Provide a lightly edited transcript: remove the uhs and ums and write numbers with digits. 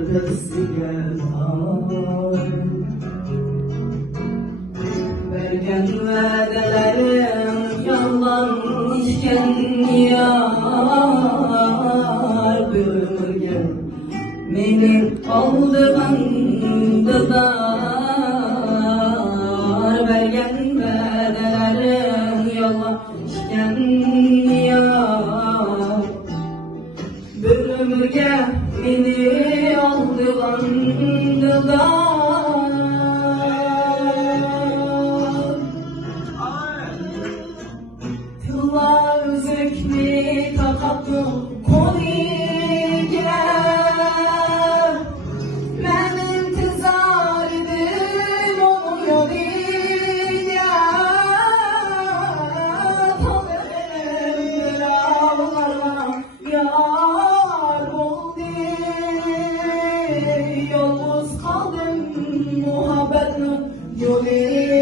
perdesiga vergen vədələrim yalan işkən yar bölürgen meni aldığındılar vergen vədələrim yalan işkən yar bölümürge meni aldığındılar Tıllar zökni taqatlı koniga Men intizar edim onu yoliga Tanrım ağlarla yar oldu Yolguz kaldım muhabbetli yoliga